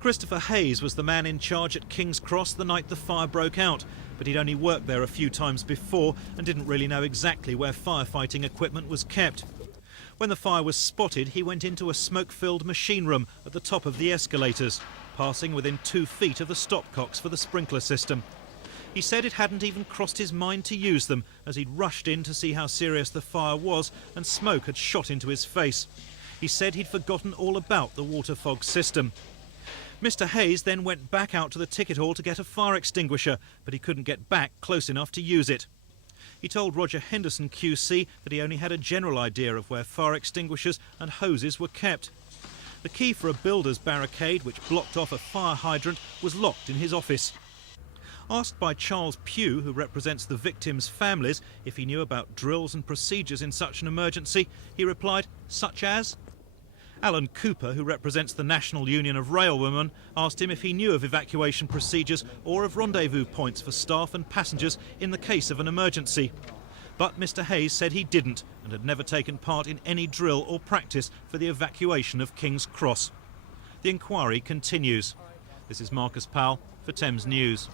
Christopher Hayes was the man in charge at King's Cross the night the fire broke out, but he'd only worked there a few times before and didn't really know exactly where firefighting equipment was kept. When the fire was spotted, he went into a smoke-filled machine room at the top of the escalators, passing within 2 feet of the stopcocks for the sprinkler system. He said it hadn't even crossed his mind to use them, as he'd rushed in to see how serious the fire was and smoke had shot into his face. He said he'd forgotten all about the water fog system. Mr. Hayes then went back out to the ticket hall to get a fire extinguisher, but he couldn't get back close enough to use it. He told Roger Henderson QC that he only had a general idea of where fire extinguishers and hoses were kept. The key for a builder's barricade, which blocked off a fire hydrant, was locked in his office. Asked by Charles Pugh, who represents the victims' families, if he knew about drills and procedures in such an emergency, he replied, "Such as?" Alan Cooper, who represents the National Union of Railwomen, asked him if he knew of evacuation procedures or of rendezvous points for staff and passengers in the case of an emergency. But Mr. Hayes said he didn't and had never taken part in any drill or practice for the evacuation of King's Cross. The inquiry continues. This is Marcus Powell for Thames News.